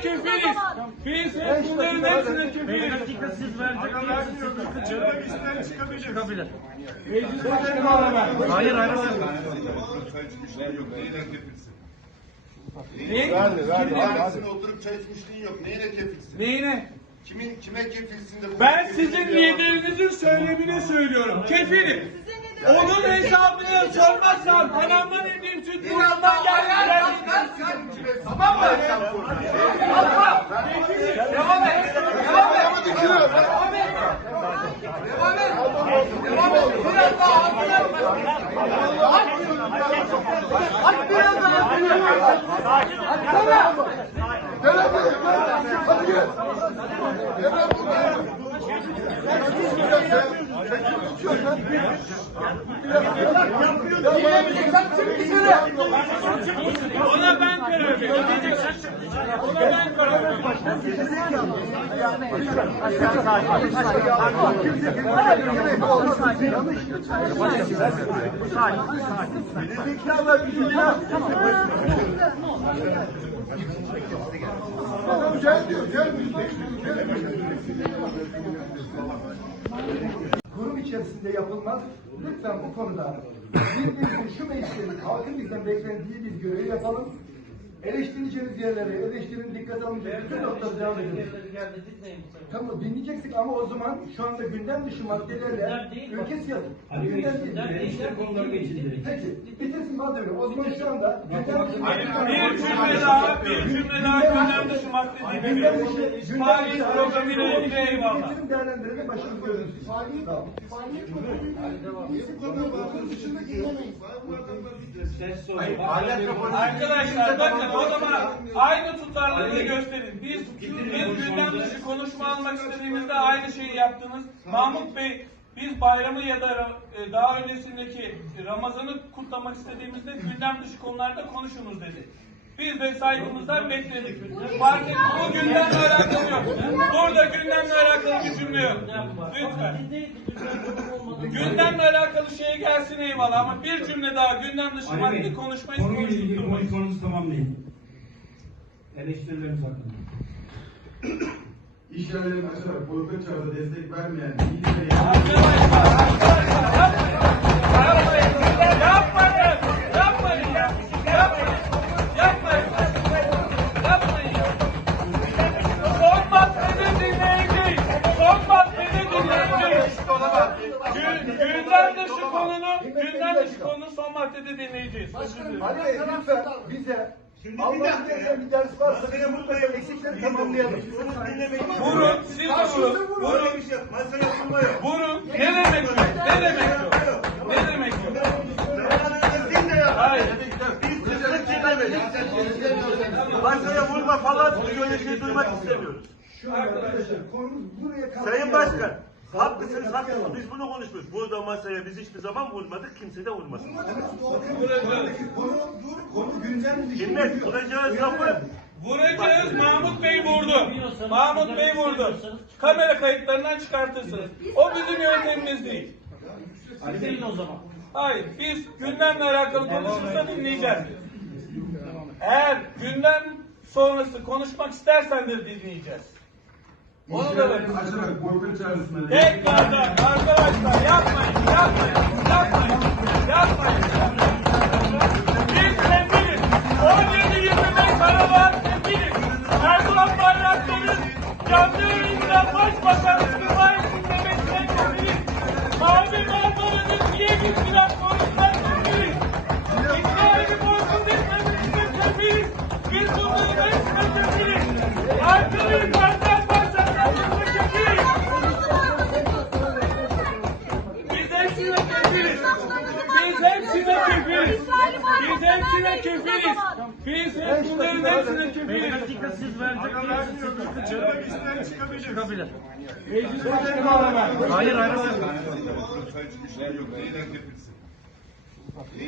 kefiliz. Biz hep bunların hepsine kefiliz. dakika siz verecek değilsiniz. Çıkabilir. Çıkabilir. Meclis başkanı alamam. Hayır hayır. Ne? Verdi, verdi. Oturup çay içmişliğin yok. Neyine kefilsin? Neyine? Kimin kime kefilsin de bu Ben kefilsin sizin liderinizin söylemini söylüyorum. Kefilim. Onun hesabını sormazsam anamdan emdiğim süt buramdan geldi. Tamam mı? Devam et. Devam et. Devam et. Devam et. Devam et. Biraz daha hazırlan. Hadi biraz daha hazırlan. Hadi sana. Ona ben karar veriyorum. Ona ben karar veriyorum. Gel diyor, gel. kurum içerisinde yapılmaz. Lütfen bu konuda birbirimizin şu meclisin halkın bizden beklendiği bir görevi yapalım. Eleştireceğiniz yerlere, eleştirinin dikkate alınacak bütün noktaları devam edelim. Tamam dinleyeceksin ama o zaman şu anda gündem dışı maddelerle ülke siyasi. Gündem değil. Peki, bitirsin maddeleri. O zaman şu anda gündem dışı Bir cümle daha, bir cümle daha gündem dışı madde Gündem dışı, gündem Faaliyet dışı programıyla ilgili eyvallah. Bitirim değerlendirme başarılı görüntüsü. Tamam. Arkadaşlar bakın o zaman aynı tutarlılığı gösterin. Biz, biz gündem dışı konuşma almak istediğimizde aynı şeyi yaptınız. Mahmut Bey biz bayramı ya da e, daha öncesindeki Ramazan'ı kutlamak istediğimizde gündem dışı konularda konuşunuz dedi. Biz de saygımızdan bekledik. Et, bu gündemle alakalı yok. Burada gündemle alakalı bir cümle yok. Lütfen. Gündemle alakalı şeye gelsin eyvallah ama bir cümle daha gündem dışı madde konuşmayı konuşturmayın. konusu tamamlayın. Eleştirilerimiz hakkında. İş yerleri mesela korkunç çağda destek vermeyen, iyi de Arkadaşlar, arkadaşlar yapmayın. Yapmayın. Yapmayın. Yapmayın. Yapmayın. Yapmayın. Son maddede dilerim. Ali Bey lütfen bize Allah'ın verdiği bir ders varsa biz mutlaka eksikleri tamamlayalım. Vurun, siz vurun. Vurun. Vurun. Ne demek yok? Ne demek yok? Ne demek yok? Hayır. Masaya vurma falan böyle şey duymak istemiyoruz. Sayın Başkan, haklısınız haklısınız. Biz bunu konuşmuyoruz. Burada masaya biz hiçbir zaman vurmadık. Kimse de vurmasın. Konu, konu gündem dışı. Millet vuracağız lafı Vuracağız Mahmut Bey vurdu. Mahmut Bey vurdu. Kamera kayıtlarından çıkartırsınız. O bizim yöntemimiz değil. Ali Bey o zaman. Hayır, biz gündemle alakalı konuşursa dinleyeceğiz. Eğer gündem sonrası konuşmak istersen de dinleyeceğiz. Onu da. Tekrardan arkadaşlar yapmayın, yapmayın, yapmayın. Bunların hepsine kefiliz. dakika siz verecek değilsiniz. Çıkabilir. Alamam. Hayır hayır.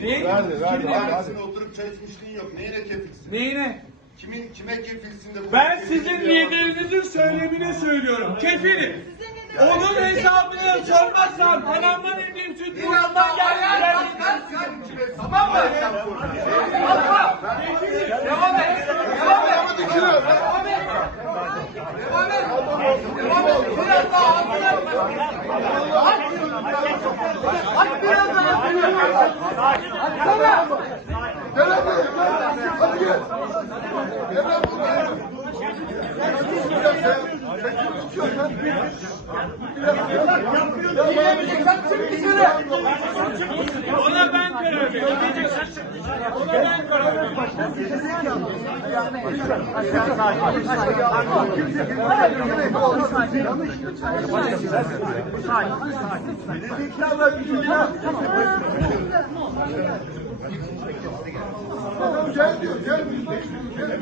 Neyine? Verdi, verdi. Hadi. Oturup çay içmişliğin yok. Neyine kefilsin? Neyine? Kimin kime kefilsin de bu Ben sizin liderinizin söylemini söylüyorum. Kefilim. Onun hesabını sormazsam anamdan emdiğim süt buramdan geldi. Tamam mı? Devam et. Devam et. Devam et. Devam et. Devam et. Biraz daha altına. Hadi biraz daha. Atsana. Hadi gel. Ona ben karar veriyorum. Diyeceksen Ona ben veriyorum. Gel diyor, gel. Gel.